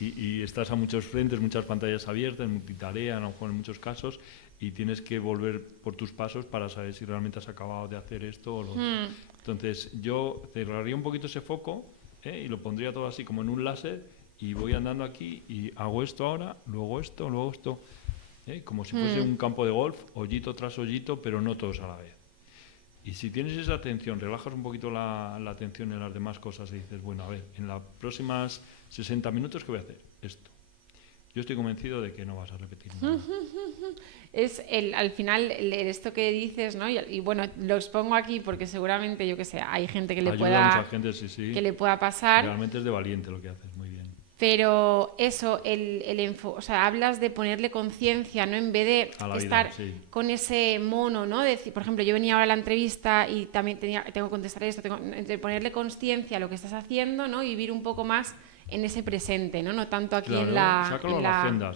y estás a muchos frentes, muchas pantallas abiertas, multitarea, a lo mejor en muchos casos, y tienes que volver por tus pasos para saber si realmente has acabado de hacer esto o lo otro. Entonces yo cerraría un poquito ese foco, y lo pondría todo así como en un láser, y voy andando aquí y hago esto ahora, luego esto, como si fuese un campo de golf, hoyito tras hoyito, pero no todos a la vez. Y si tienes esa atención, relajas un poquito la atención en las demás cosas y dices, bueno, a ver, en las próximas 60 minutos, ¿qué voy a hacer? Esto. Yo estoy convencido de que no vas a repetir nada. Es al final esto que dices, ¿no? Y bueno, lo expongo aquí porque seguramente, yo que sé, hay gente que le Ayuda a mucha gente, sí. que le pueda pasar. Realmente es de valiente lo que haces, muy bien. Pero eso, o sea, hablas de ponerle conciencia, ¿no? En vez de estar con ese mono, ¿no? De decir, por ejemplo, yo venía ahora a la entrevista y también tengo que contestar esto, de ponerle conciencia a lo que estás haciendo, ¿no? Y vivir un poco más en ese presente, ¿no? No tanto aquí en la... Sácalo a la agenda.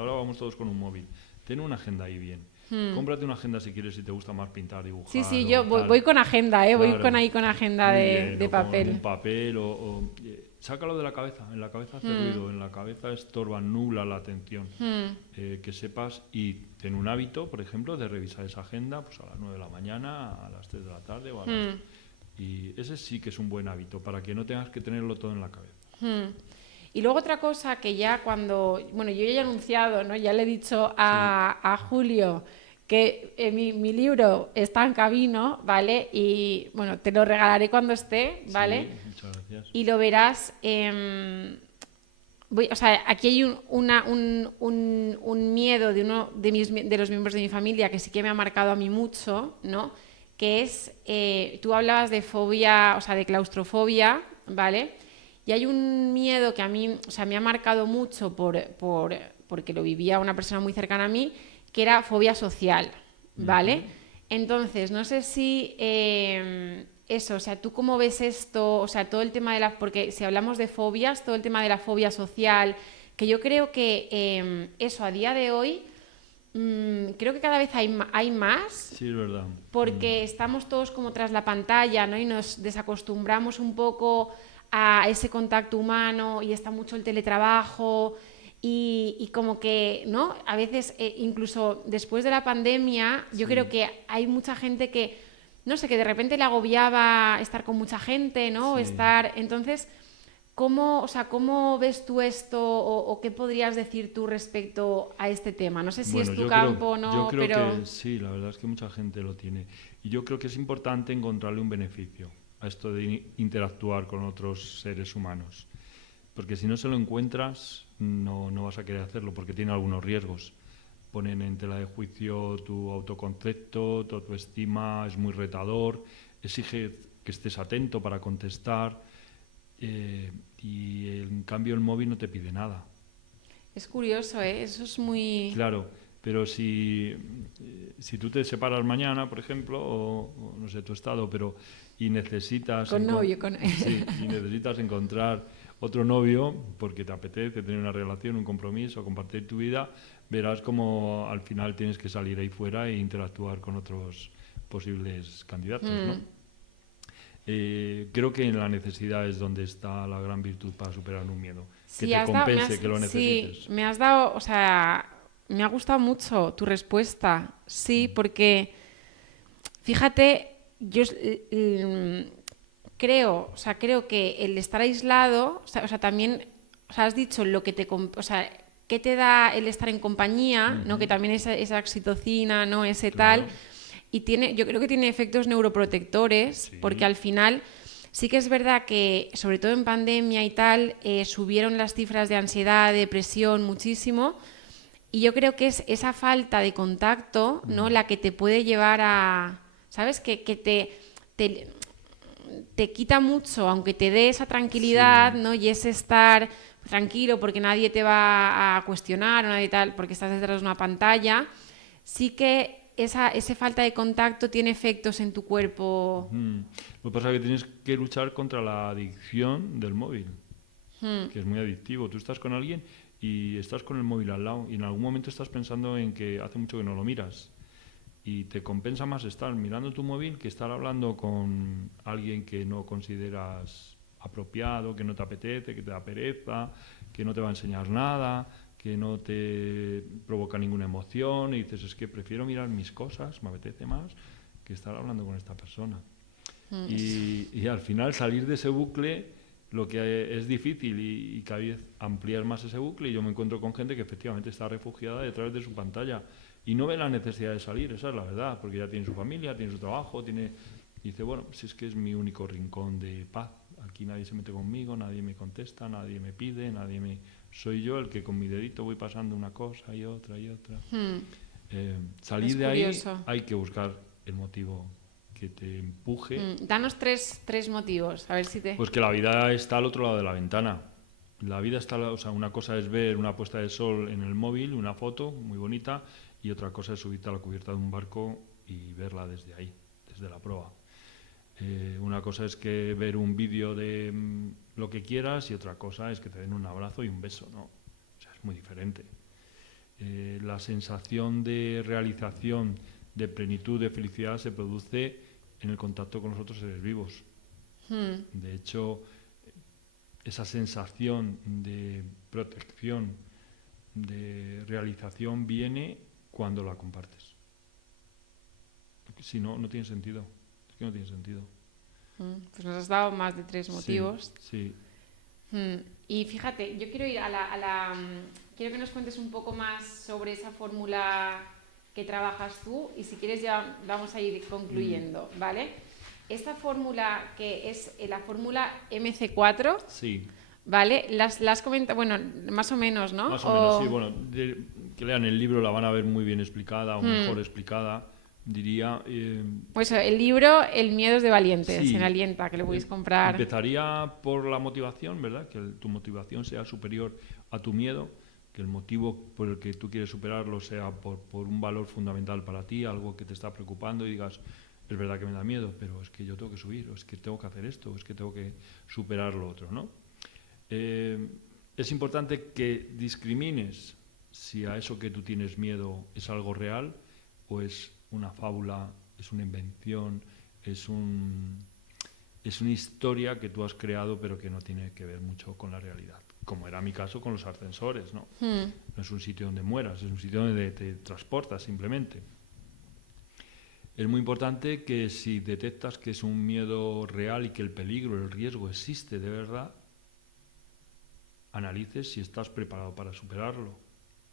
Ahora vamos todos con un móvil. Ten una agenda ahí bien. Cómprate una agenda si quieres, si te gusta más pintar, dibujar. Sí, yo voy con agenda, ¿eh? Claro. Voy con agenda de papel. Con un papel sácalo de la cabeza. En la cabeza hace ruido, en la cabeza estorba, nubla la atención. Que sepas y ten un hábito, por ejemplo, de revisar esa agenda pues a las 9 de la mañana, a las 3 de la tarde o a las... Y ese sí que es un buen hábito, para que no tengas que tenerlo todo en la cabeza. Y luego otra cosa que ya cuando... Bueno, yo ya he anunciado, ¿no? Ya le he dicho a Julio que mi libro está en camino, ¿vale? Y bueno, te lo regalaré cuando esté, ¿vale? Sí, muchas gracias. Y lo verás... o sea, aquí hay un miedo de uno de los miembros de mi familia que sí que me ha marcado a mí mucho, ¿no? Que es, tú hablabas de fobia, o sea, de claustrofobia, ¿vale? Y hay un miedo que a mí, o sea, me ha marcado mucho porque lo vivía una persona muy cercana a mí, que era fobia social, ¿vale? Entonces, no sé si eso, o sea, ¿tú cómo ves esto? O sea, todo el tema de porque si hablamos de fobias, todo el tema de la fobia social, que yo creo que eso a día de hoy, creo que cada vez hay más. Sí, es verdad. Porque estamos todos como tras la pantalla, ¿no? Y nos desacostumbramos un poco a ese contacto humano y está mucho el teletrabajo y como que, ¿no? A veces, incluso después de la pandemia, yo creo que hay mucha gente que, no sé, que de repente le agobiaba estar con mucha gente, ¿no? Sí. Entonces, ¿cómo ves tú esto o qué podrías decir tú respecto a este tema? No sé si es tu campo o no, yo creo que sí, la verdad es que mucha gente lo tiene. Y yo creo que es importante encontrarle un beneficio a esto de interactuar con otros seres humanos. Porque si no se lo encuentras, no vas a querer hacerlo, porque tiene algunos riesgos. Ponen en tela de juicio tu autoconcepto, tu autoestima, es muy retador, exige que estés atento para contestar, y en cambio el móvil no te pide nada. Es curioso, ¿eh? Eso es muy... Claro, pero si tú te separas mañana, por ejemplo, o no sé tu estado, y necesitas... y necesitas encontrar otro novio porque te apetece tener una relación, un compromiso, compartir tu vida, verás como al final tienes que salir ahí fuera e interactuar con otros posibles candidatos, ¿no? Creo que en la necesidad es donde está la gran virtud para superar un miedo. Que te compense, que lo necesites. Sí, me has dado, o sea, me ha gustado mucho tu respuesta. Sí, porque, fíjate, yo creo que el estar aislado, o sea, también, o sea, has dicho lo que ¿qué te da el estar en compañía? ¿No? Que también esa oxitocina, ¿no? Ese Claro. tal... Y yo creo que tiene efectos neuroprotectores, porque al final sí que es verdad que, sobre todo en pandemia y tal, subieron las cifras de ansiedad, depresión muchísimo, y yo creo que es esa falta de contacto, ¿no? La que te puede llevar a, ¿sabes? Que te quita mucho, aunque te dé esa tranquilidad, ¿no? Y ese estar tranquilo porque nadie te va a cuestionar o nadie tal, porque estás detrás de una pantalla, sí que esa falta de contacto tiene efectos en tu cuerpo. Lo que pasa es que tienes que luchar contra la adicción del móvil, que es muy adictivo. Tú estás con alguien y estás con el móvil al lado y en algún momento estás pensando en que hace mucho que no lo miras y te compensa más estar mirando tu móvil que estar hablando con alguien que no consideras apropiado, que no te apetece, que te da pereza, que no te va a enseñar nada, que no te provoca ninguna emoción, y dices, es que prefiero mirar mis cosas, me apetece más que estar hablando con esta persona. Y al final salir de ese bucle, lo que es difícil y cada vez ampliar más ese bucle, y yo me encuentro con gente que efectivamente está refugiada detrás de su pantalla y no ve la necesidad de salir, esa es la verdad, porque ya tiene su familia, tiene su trabajo, y dice, bueno, si es que es mi único rincón de paz, aquí nadie se mete conmigo, nadie me contesta, nadie me pide, soy yo el que con mi dedito voy pasando una cosa y otra y otra. Salir de ahí hay que buscar el motivo que te empuje. Danos tres motivos, a ver si te... Pues que la vida está al otro lado de la ventana. La vida está, o sea, una cosa es ver una puesta de sol en el móvil, una foto muy bonita, y otra cosa es subirte a la cubierta de un barco y verla desde ahí, desde la proa. Una cosa es que ver un vídeo de lo que quieras, y otra cosa es que te den un abrazo y un beso, ¿no? O sea, es muy diferente. La sensación de realización, de plenitud, de felicidad se produce en el contacto con los otros seres vivos. De hecho, esa sensación de protección, de realización, viene cuando la compartes. Porque si no, no tiene sentido. Es que no tiene sentido. Pues nos has dado más de 3 motivos. Sí. Y fíjate, yo quiero ir quiero que nos cuentes un poco más sobre esa fórmula que trabajas tú, y si quieres ya vamos a ir concluyendo, ¿vale? Esta fórmula, que es la fórmula MC4, sí. ¿vale? Las comentado, bueno, más o menos, ¿no? Más o menos, sí. Bueno, que lean el libro, la van a ver muy bien explicada, o mejor explicada, diría. Pues el libro El miedo es de valientes, sí, en Alienta, que lo podéis comprar. Empezaría por la motivación, ¿verdad? Que tu motivación sea superior a tu miedo, que el motivo por el que tú quieres superarlo sea por un valor fundamental para ti, algo que te está preocupando, y digas, es verdad que me da miedo, pero es que yo tengo que subir, o es que tengo que hacer esto, o es que tengo que superar lo otro, ¿no? Es importante que discrimines si a eso que tú tienes miedo es algo real o es una fábula, es una invención, es una historia que tú has creado pero que no tiene que ver mucho con la realidad. Como era mi caso con los ascensores, ¿no? No es un sitio donde mueras, es un sitio donde te transportas simplemente. Es muy importante que si detectas que es un miedo real y que el peligro, el riesgo existe de verdad, analices si estás preparado para superarlo.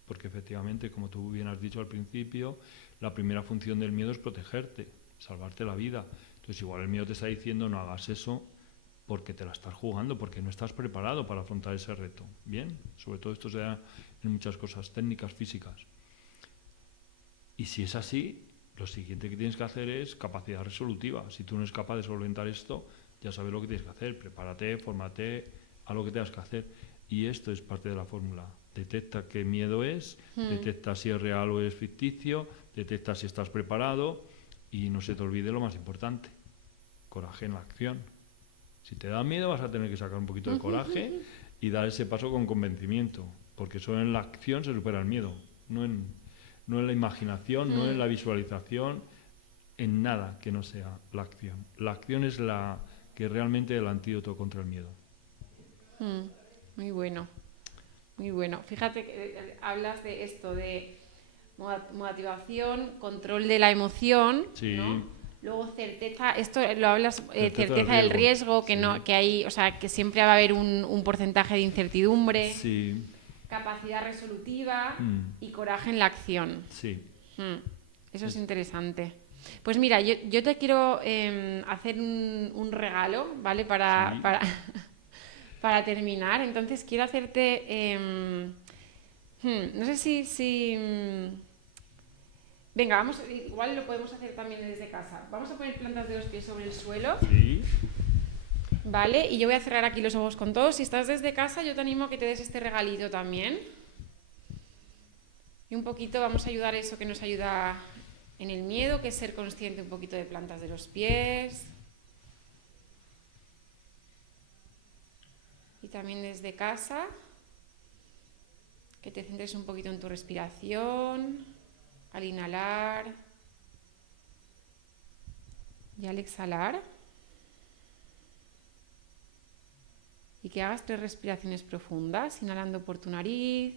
Porque efectivamente, como tú bien has dicho al principio, la primera función del miedo es protegerte, salvarte la vida. Entonces igual el miedo te está diciendo no hagas eso porque te la estás jugando, porque no estás preparado para afrontar ese reto. Bien, sobre todo esto se da en muchas cosas técnicas, físicas. Y si es así, lo siguiente que tienes que hacer es capacidad resolutiva. Si tú no eres capaz de solventar esto, ya sabes lo que tienes que hacer. Prepárate, fórmate a lo que tengas que hacer. Y esto es parte de la fórmula. Detecta qué miedo es, detecta si es real o es ficticio, detecta si estás preparado, y no se te olvide lo más importante, coraje en la acción. Si te da miedo vas a tener que sacar un poquito de coraje y dar ese paso con convencimiento, porque solo en la acción se supera el miedo, no en la imaginación, no en la visualización, en nada que no sea la acción. La acción es la que realmente es el antídoto contra el miedo. Muy bueno, muy bueno. Fíjate que hablas de esto, de motivación, control de la emoción, sí. ¿no? Luego certeza, esto lo hablas, certeza del riesgo, que sí. No, que hay, o sea, que siempre va a haber un porcentaje de incertidumbre. Sí. Capacidad resolutiva y coraje en la acción. Sí. Eso es interesante. Pues mira, yo te quiero hacer un regalo, ¿vale? Para terminar. Entonces quiero hacerte... no sé si venga, igual lo podemos hacer también desde casa. Vamos a poner plantas de los pies sobre el suelo. Sí. Vale, y yo voy a cerrar aquí los ojos con todos. Si estás desde casa, yo te animo a que te des este regalito también. Y un poquito vamos a ayudar a eso que nos ayuda en el miedo, que es ser consciente un poquito de plantas de los pies. Y también desde casa, que te centres un poquito en tu respiración, al inhalar y al exhalar. Y que hagas 3 respiraciones profundas, inhalando por tu nariz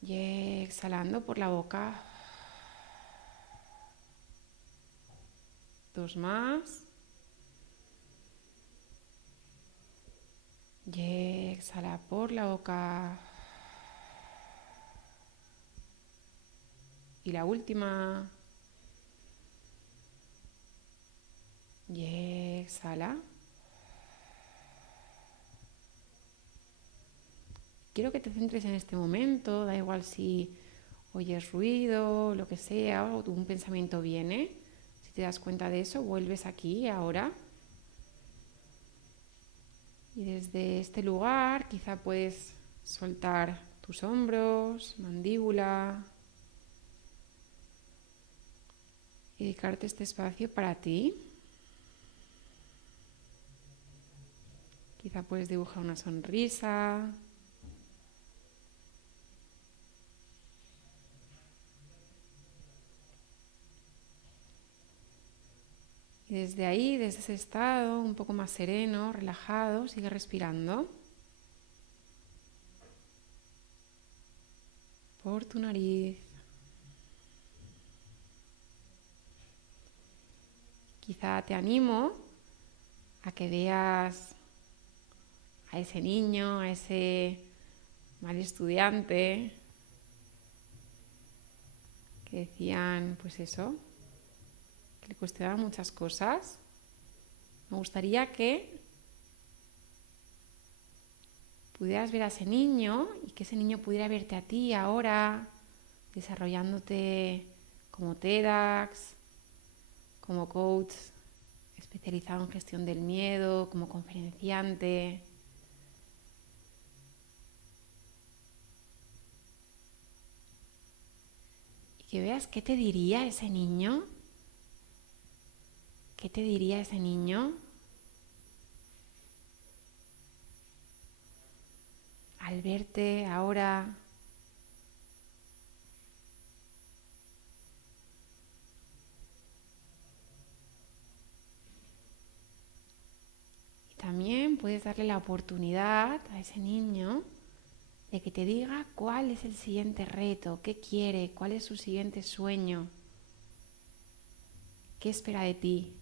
y exhalando por la boca. 2 más. Y exhala por la boca. Y la última. Y exhala. Quiero que te centres en este momento, da igual si oyes ruido, lo que sea, o un pensamiento viene. Si te das cuenta de eso, vuelves aquí, ahora. Y desde este lugar quizá puedes soltar tus hombros, mandíbula, y dedicarte este espacio para ti. Quizá puedes dibujar una sonrisa. Y desde ahí, desde ese estado un poco más sereno, relajado, sigue respirando. Por tu nariz. Quizá te animo a que veas a ese niño, a ese mal estudiante que decían, pues eso, que le cuestionaban muchas cosas. Me gustaría que pudieras ver a ese niño y que ese niño pudiera verte a ti ahora, desarrollándote como TEDx, como coach especializado en gestión del miedo, como conferenciante. Y que veas qué te diría ese niño. ¿Qué te diría ese niño al verte ahora? Y también puedes darle la oportunidad a ese niño de que te diga cuál es el siguiente reto, qué quiere, cuál es su siguiente sueño, qué espera de ti.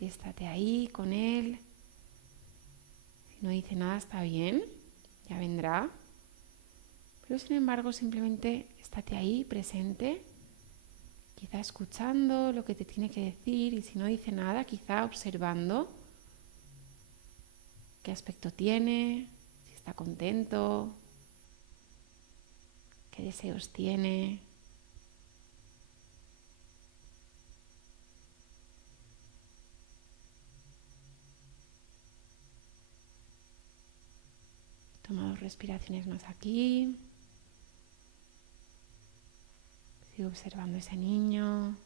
Y estate ahí con él. Si no dice nada está bien, ya vendrá. Pero sin embargo simplemente estate ahí presente, quizá escuchando lo que te tiene que decir, y si no dice nada, quizá observando qué aspecto tiene, si está contento, qué deseos tiene. Toma 2 respiraciones más aquí. Sigue observando a ese niño.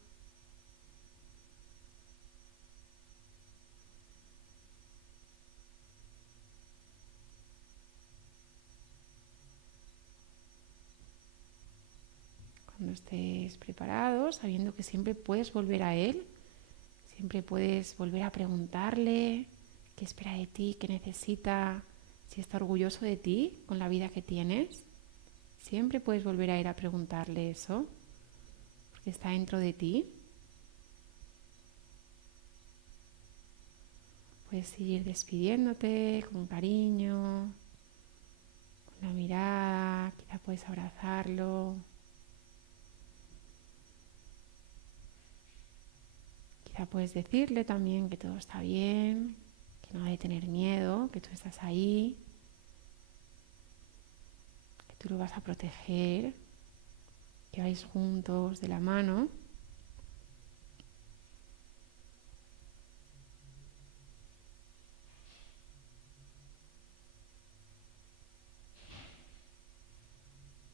Cuando estés preparado, sabiendo que siempre puedes volver a él, siempre puedes volver a preguntarle qué espera de ti, qué necesita, si está orgulloso de ti con la vida que tienes. Siempre puedes volver a ir a preguntarle eso, porque está dentro de ti. Puedes seguir despidiéndote con cariño, con la mirada, quizá puedes abrazarlo. Quizá puedes decirle también que todo está bien, que no hay de tener miedo, que tú estás ahí, que tú lo vas a proteger, que vais juntos de la mano.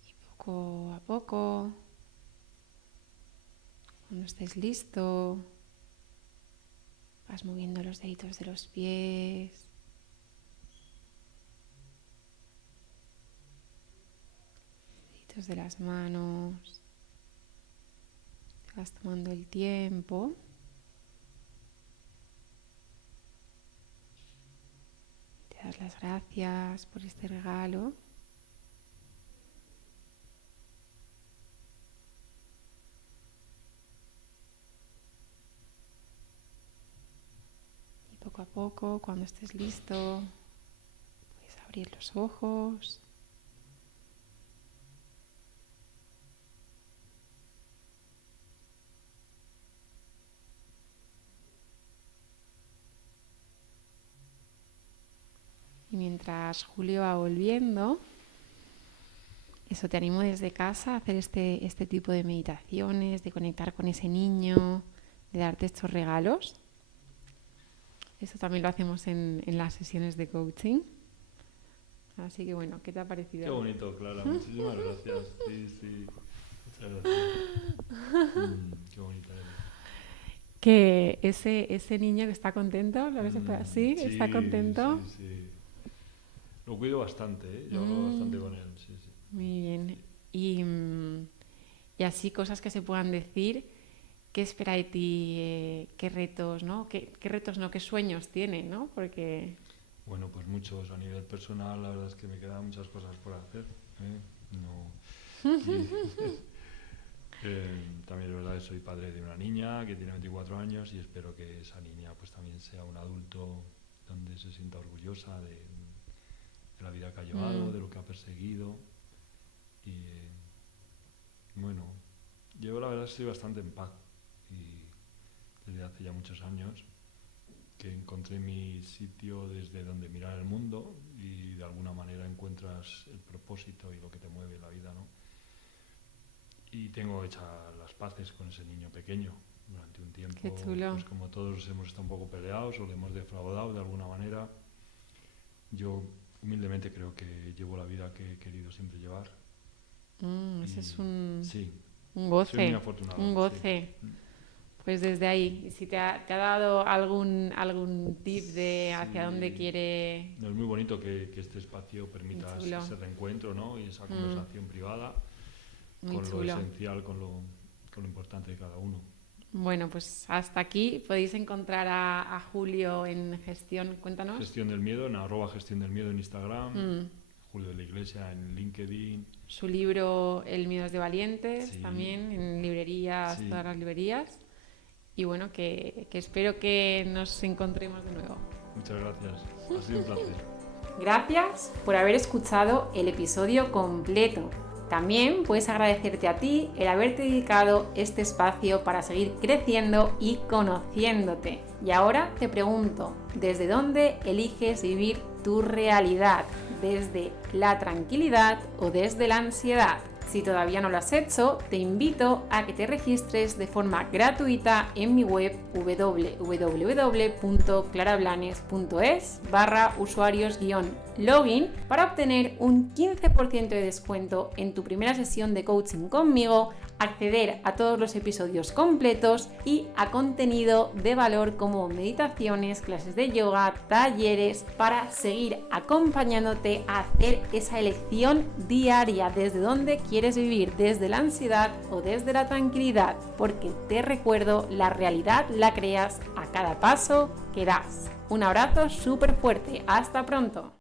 Y poco a poco, cuando estés listo, vas moviendo los deditos de los pies, deditos de las manos. Te vas tomando el tiempo. Te das las gracias por este regalo. Y poco a poco, cuando estés listo, puedes abrir los ojos. Y mientras Julio va volviendo, eso, te animo desde casa a hacer este tipo de meditaciones, de conectar con ese niño, de darte estos regalos. Esto también lo hacemos en las sesiones de coaching. Así que bueno, ¿qué te ha parecido? Qué bonito, Clara. Muchísimas gracias. Sí. Muchas gracias. Qué bonita eres. Que ese niño que está contento, ¿lo ves? ¿Sí? Sí, ¿Está contento? Sí. Lo cuido bastante, ¿eh? Yo hablo bastante con él, sí. Muy bien. Y así cosas que se puedan decir, ¿qué espera de ti? ¿Qué retos, no? ¿Qué retos no? ¿Qué sueños tiene, no? Porque... Bueno, pues muchos a nivel personal, la verdad es que me quedan muchas cosas por hacer, ¿eh? También es verdad que soy padre de una niña que tiene 24 años y espero que esa niña pues también sea un adulto donde se sienta orgullosa de la vida que ha llevado, de lo que ha perseguido. Y bueno, yo la verdad estoy bastante en paz y desde hace ya muchos años que encontré mi sitio desde donde mirar el mundo y de alguna manera encuentras el propósito y lo que te mueve la vida, ¿no? Y tengo hechas las paces con ese niño pequeño durante un tiempo. Qué chulo. Pues como todos hemos estado un poco peleados o le hemos defraudado de alguna manera, yo humildemente creo que llevo la vida que he querido siempre llevar. Ese es un goce. Soy muy afortunado. Un goce. Sí. Pues desde ahí, si te ha dado algún tip de hacia dónde quiere... No, es muy bonito que este espacio permita ese reencuentro, ¿no? Y esa conversación privada muy con chulo. Lo esencial, con lo importante de cada uno. Bueno, pues hasta aquí podéis encontrar a Julio en Gestión, cuéntanos. Gestión del Miedo, en @Gestión del Miedo en Instagram, Julio de la Iglesia en LinkedIn. Su libro El miedo es de valientes, también en librerías, todas las librerías. Y bueno, que espero que nos encontremos de nuevo. Muchas gracias, ha sido un placer. Gracias por haber escuchado el episodio completo. También puedes agradecerte a ti el haberte dedicado este espacio para seguir creciendo y conociéndote. Y ahora te pregunto, ¿desde dónde eliges vivir tu realidad? ¿Desde la tranquilidad o desde la ansiedad? Si todavía no lo has hecho, te invito a que te registres de forma gratuita en mi web www.clarablanes.es/usuarios-login para obtener un 15% de descuento en tu primera sesión de coaching conmigo, acceder a todos los episodios completos y a contenido de valor como meditaciones, clases de yoga, talleres, para seguir acompañándote a hacer esa elección diaria desde donde quieres vivir, desde la ansiedad o desde la tranquilidad, porque te recuerdo, la realidad la creas a cada paso que das. Un abrazo súper fuerte, hasta pronto.